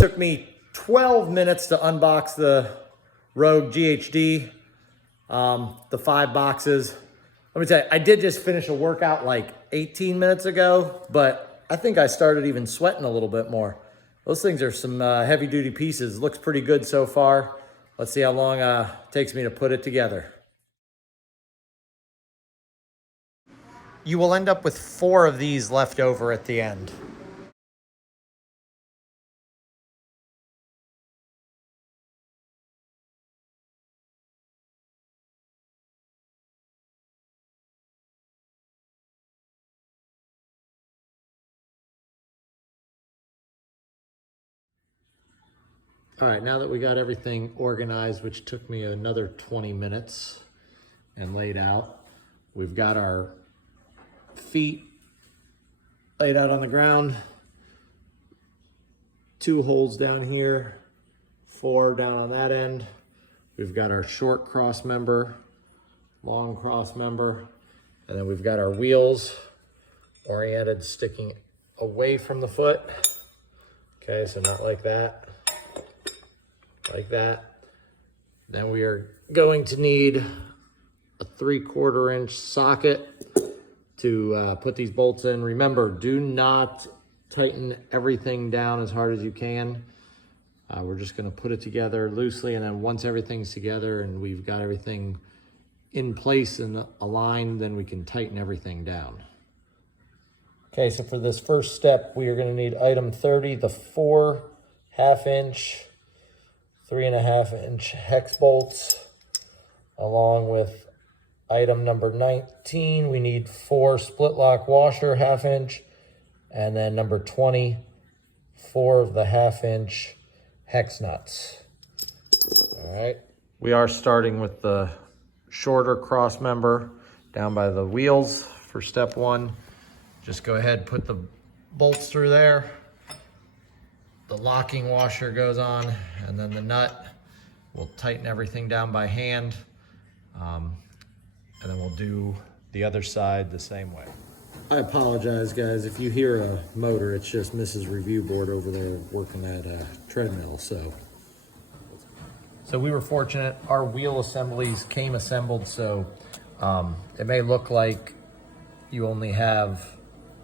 took me 12 minutes to unbox the Rogue GHD, the 5 boxes. Let me tell you, I did just finish a workout like 18 minutes ago, but I think I started even sweating a little bit more. Those things are some heavy duty pieces. Looks pretty good so far. Let's see how long it takes me to put it together. You will end up with 4 of these left over at the end. All right, now that we got everything organized, which took me another 20 minutes and laid out, we've got our feet laid out on the ground, 2 holes down here, 4 down on that end. We've got our short cross member, long cross member, and then we've got our wheels oriented, sticking away from the foot. Okay, so not like that. Like that. Then we are going to need a 3/4 inch socket to put these bolts in. Remember, do not tighten everything down as hard as you can. We're just going to put it together loosely, and then once everything's together and we've got everything in place and aligned, then we can tighten everything down. Okay, so for this first step, we are going to need item 30, the 4 1/2 inch 3.5 inch hex bolts, along with item number 19. We need 4 split lock washer 1/2 inch, and then number 20, 4 of the 1/2 inch hex nuts. All right. We are starting with the shorter cross member down by the wheels for step 1. Just go ahead, put the bolts through there. The locking washer goes on, and then the nut. We'll tighten everything down by hand, and then we'll do the other side the same way. I apologize, guys. If you hear a motor, it's just Mrs. Review Board over there working that treadmill. So we were fortunate. Our wheel assemblies came assembled, so it may look like you only have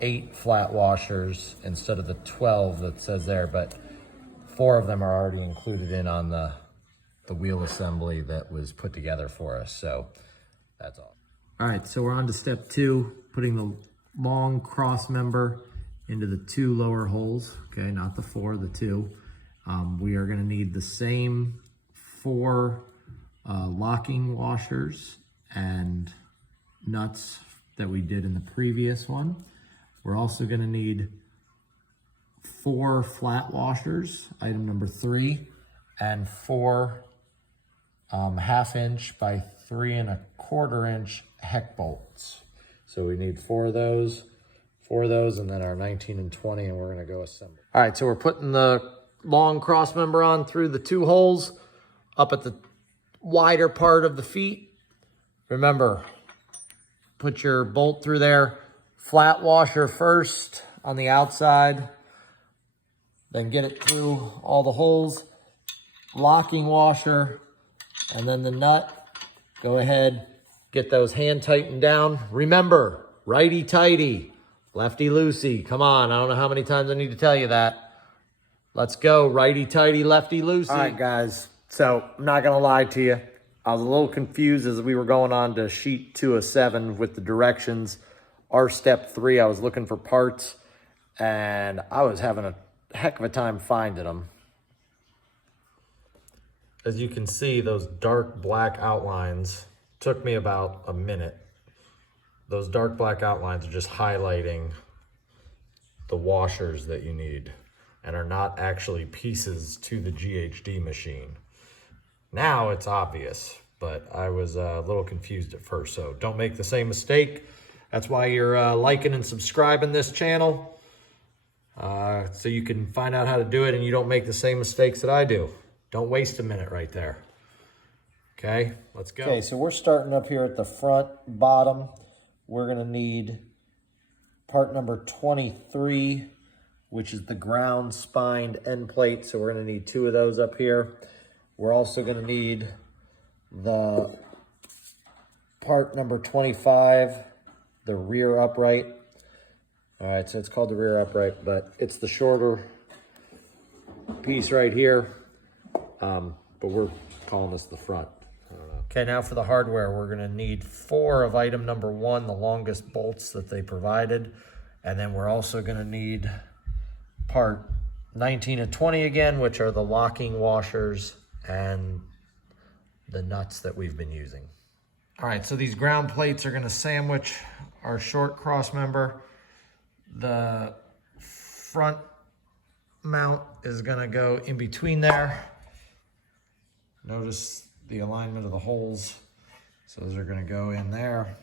8 flat washers instead of the 12 that says there, but 4 of them are already included in on the wheel assembly that was put together for us. So that's all. All right, so we're on to step 2, putting the long cross member into the 2 lower holes. Okay, not the 4, the 2. We are going to need the same 4 locking washers and nuts that we did in the previous one. We're also going to need 4 flat washers, item number 3, and 4 1/2 inch by 3 1/4 inch hex bolts. So we need 4 of those, and then our 19 and 20, and we're going to go assemble. All right, so we're putting the long cross member on through the 2 holes up at the wider part of the feet. Remember, put your bolt through there. Flat washer first on the outside, then get it through all the holes. Locking washer, and then the nut. Go ahead, get those hand tightened down. Remember, righty tighty, lefty loosey. Come on, I don't know how many times I need to tell you that. Let's go, righty tighty, lefty loosey. All right, guys, so I'm not gonna lie to you. I was a little confused as we were going on to sheet 2 of 7 with the directions. Our step 3, I was looking for parts, and I was having a heck of a time finding them. As you can see, those dark black outlines took me about a minute. Those dark black outlines are just highlighting the washers that you need and are not actually pieces to the GHD machine. Now it's obvious, but I was a little confused at first, so don't make the same mistake. That's why you're liking and subscribing this channel, so you can find out how to do it and you don't make the same mistakes that I do. Don't waste a minute right there. Okay, let's go. Okay, so we're starting up here at the front bottom. We're gonna need part number 23, which is the ground spined end plate. So we're gonna need 2 of those up here. We're also gonna need the part number 25, the rear upright. All right, so it's called the rear upright, but it's the shorter piece right here. But we're calling this the front. Okay, now for the hardware, we're gonna need 4 of item number 1, the longest bolts that they provided. And then we're also gonna need part 19 and 20 again, which are the locking washers and the nuts that we've been using. All right, so these ground plates are gonna sandwich our short cross member. The front mount is gonna go in between there. Notice the alignment of the holes. So those are gonna go in there.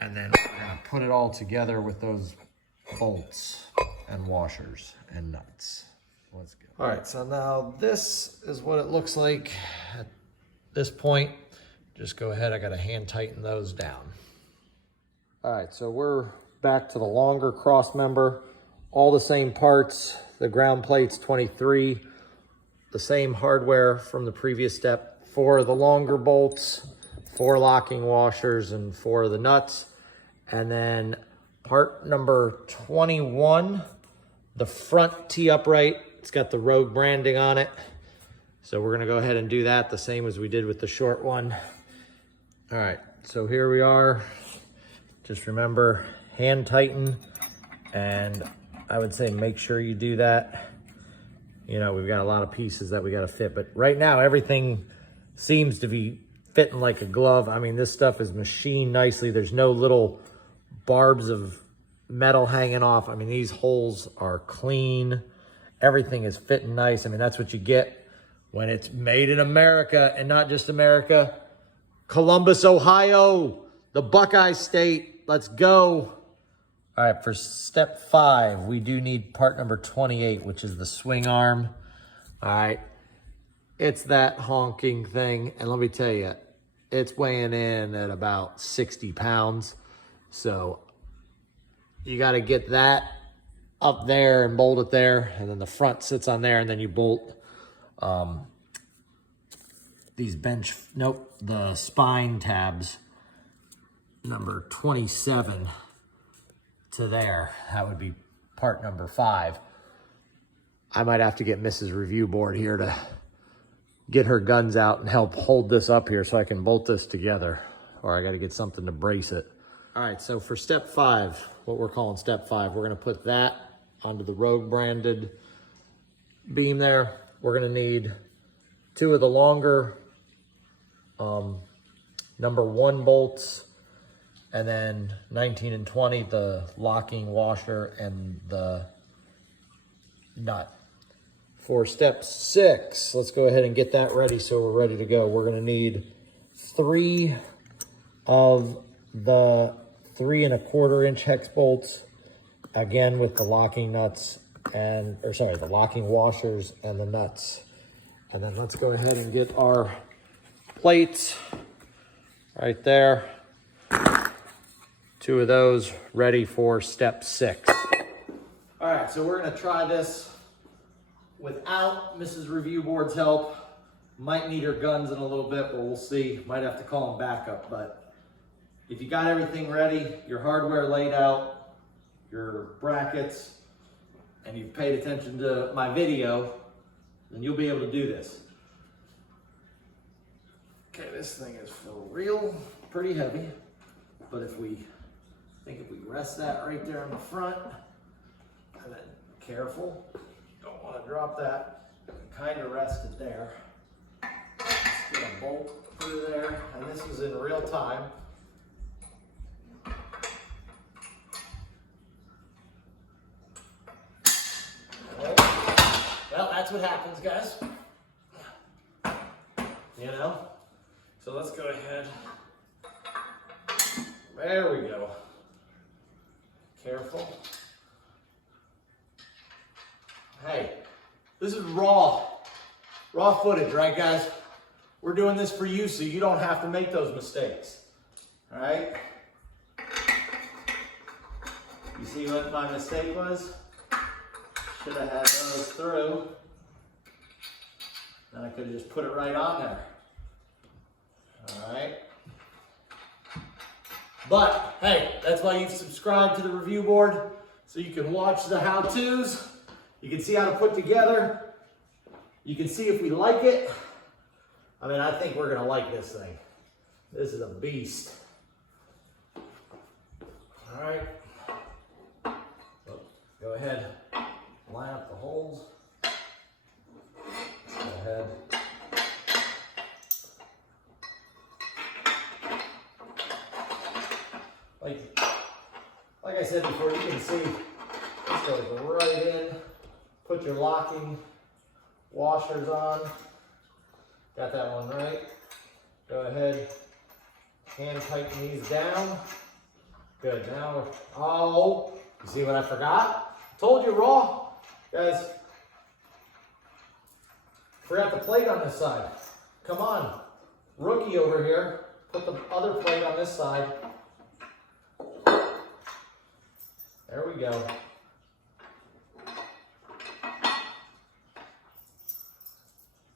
And then we're gonna put it all together with those bolts and washers and nuts. Let's go. All right, so now this is what it looks like at this point. Just go ahead, I gotta hand tighten those down. All right, so we're back to the longer cross member. All the same parts, the ground plates 23, the same hardware from the previous step. 4 of the longer bolts, 4 locking washers, and 4 of the nuts. And then part number 21, the front T-upright. It's got the Rogue branding on it. So we're gonna go ahead and do that the same as we did with the short one. All right, so here we are. Just remember, hand tighten, and I would say make sure you do that. You know, we've got a lot of pieces that we gotta fit, but right now everything seems to be fitting like a glove. I mean, this stuff is machined nicely. There's no little barbs of metal hanging off. I mean, these holes are clean. Everything is fitting nice. I mean, that's what you get when it's made in America, and not just America. Columbus, Ohio, the Buckeye State. Let's go. All right, for step 5, we do need part number 28, which is the swing arm. All right, it's that honking thing. And let me tell you, it's weighing in at about 60 pounds. So you got to get that up there and bolt it there. And then the front sits on there, and then you bolt the spine tabs, number 27 to there. That would be part number 5. I might have to get Mrs. Review Board here to get her guns out and help hold this up here so I can bolt this together, or I got to get something to brace it. All right, so for step 5, what we're calling step 5, we're gonna put that onto the Rogue branded beam there. We're gonna need 2 of the longer number 1 bolts, and then 19 and 20, the locking washer and the nut. For step 6, let's go ahead and get that ready so we're ready to go. We're gonna need 3 of the 3 1/4 inch hex bolts, again with the locking nuts and, the locking washers and the nuts. And then let's go ahead and get our plates right there. 2 of those ready for step 6. All right, so we're gonna try this without Mrs. Review Board's help. Might need her guns in a little bit, but we'll see. Might have to call them backup, but if you got everything ready, your hardware laid out, your brackets, and you've paid attention to my video, then you'll be able to do this. Okay, this thing is for real, pretty heavy, but if we rest that right there in the front, and then careful, don't want to drop that, kind of rest it there. Just get a bolt through there, and this is in real time. Well, that's what happens, guys. You know? So let's go ahead. There we go. Careful. Hey, this is raw footage, right, guys? We're doing this for you so you don't have to make those mistakes. All right? You see what my mistake was? Should have had those through. Then I could have just put it right on there. All right. But hey, that's why you've subscribed to the review board, so you can watch the how-tos. You can see how to put together. You can see if we like it. I mean, I think we're gonna like this thing. This is a beast. All right. So, go ahead, line up the holes. Let's go ahead. Like I said before, you can see this goes right in. Put your locking washers on. Got that one right. Go ahead, hand tighten these down. Good, now, oh, you see what I forgot? Told you raw. Guys, forgot the plate on this side. Come on, rookie over here. Put the other plate on this side. There we go.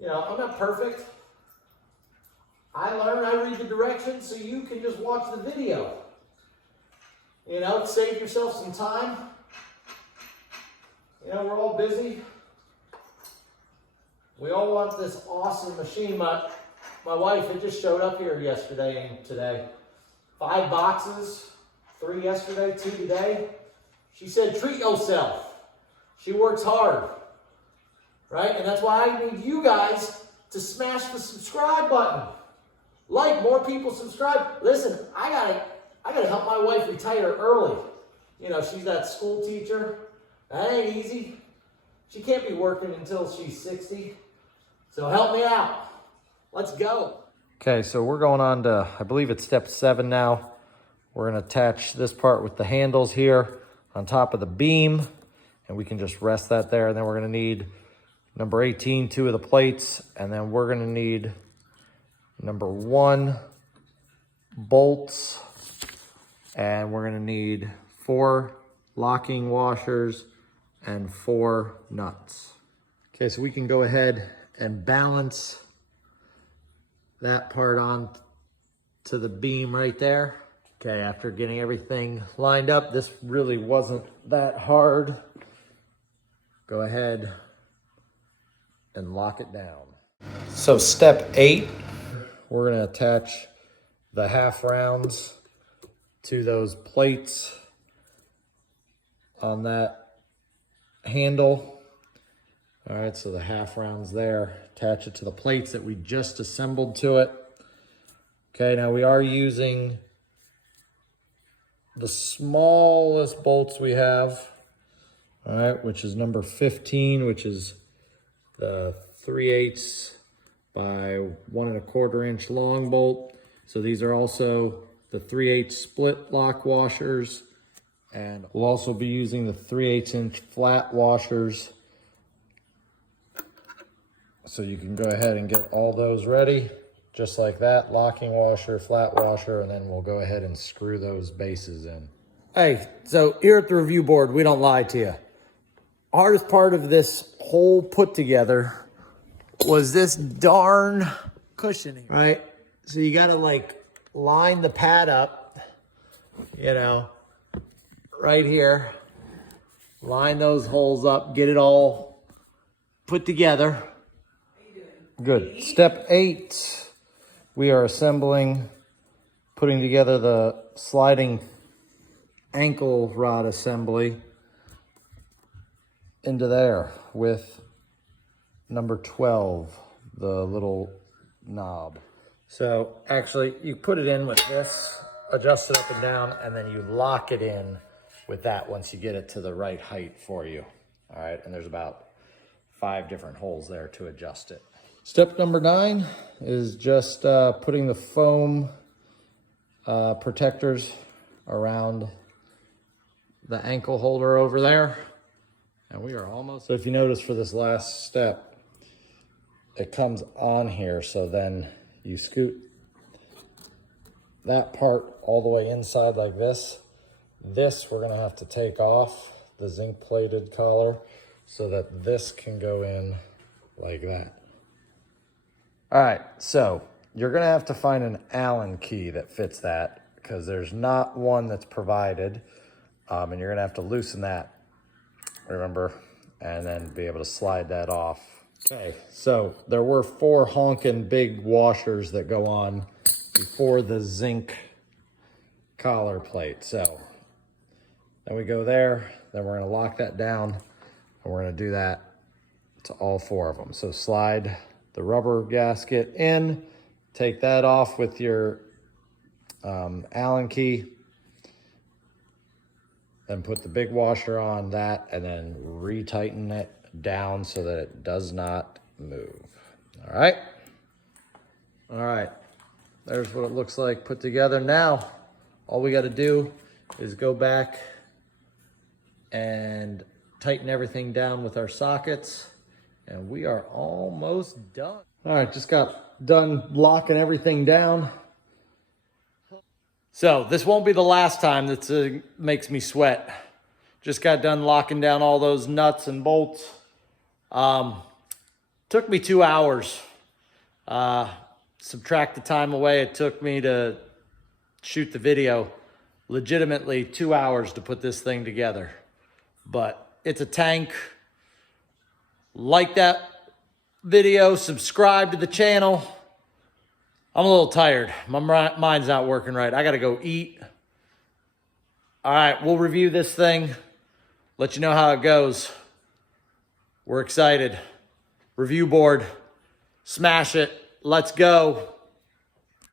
You know, I'm not perfect. I learn, I read the directions, so you can just watch the video. You know, save yourself some time. You know, we're all busy. We all want this awesome machine. My wife had just showed up here yesterday and today. 5 boxes, 3 yesterday, 2 today. She said, treat yourself. She works hard, right? And that's why I need you guys to smash the subscribe button. Like, more people subscribe. Listen, I gotta help my wife retire early. You know, she's that school teacher. That ain't easy. She can't be working until she's 60. So help me out. Let's go. Okay, so we're going on to, I believe it's step 7 now. We're gonna attach this part with the handles here on top of the beam, and we can just rest that there. And then we're gonna need number 18, 2 of the plates, and then we're gonna need number 1 bolts, and we're gonna need 4 locking washers and 4 nuts. Okay, so we can go ahead and balance that part on to the beam right there. Okay, after getting everything lined up, this really wasn't that hard. Go ahead and lock it down. So step 8, we're gonna attach the half rounds to those plates on that handle. All right, so the half rounds there, attach it to the plates that we just assembled to it. Okay, now we are using the smallest bolts we have, all right, which is number 15, which is the 3/8 by 1 1/4 inch long bolt. So these are also the 3/8 split lock washers, and we'll also be using the 3/8 inch flat washers. So you can go ahead and get all those ready, just like that, locking washer, flat washer, and then we'll go ahead and screw those bases in. Hey, so here at the review board, we don't lie to you. Hardest part of this whole put together was this darn cushioning, right? So you gotta like line the pad up, you know, right here. Line those holes up, get it all put together. Good. Step 8, we are assembling, putting together the sliding ankle rod assembly into there with number 12, the little knob. So actually you put it in with this, adjust it up and down, and then you lock it in with that once you get it to the right height for you. All right, and there's about 5 different holes there to adjust it. Step number 9 is just putting the foam protectors around the ankle holder over there. And we are almost, so if you notice for this last step, it comes on here. So then you scoot that part all the way inside like this. This we're gonna have to take off, the zinc plated collar. so that this can go in like that. All right, so you're gonna have to find an Allen key that fits that because there's not one that's provided. And you're gonna have to loosen that, remember, and then be able to slide that off. Okay, so there were 4 honking big washers that go on before the zinc collar plate. So then we go there, then we're gonna lock that down, and we're gonna do that to all 4 of them. So slide the rubber gasket in, take that off with your Allen key, then put the big washer on that, and then retighten it down so that it does not move. All right. All right. There's what it looks like put together. Now, all we got to do is go back and tighten everything down with our sockets, and we are almost done. All right, just got done locking everything down. So this won't be the last time that makes me sweat. Just got done locking down all those nuts and bolts. Took me 2 hours. Subtract the time away it took me to shoot the video. Legitimately 2 hours to put this thing together. But it's a tank. Like that video, subscribe to the channel. I'm a little tired. My mind's not working right. I gotta go eat. All right, we'll review this thing. Let you know how it goes. We're excited. Review board. Smash it. Let's go.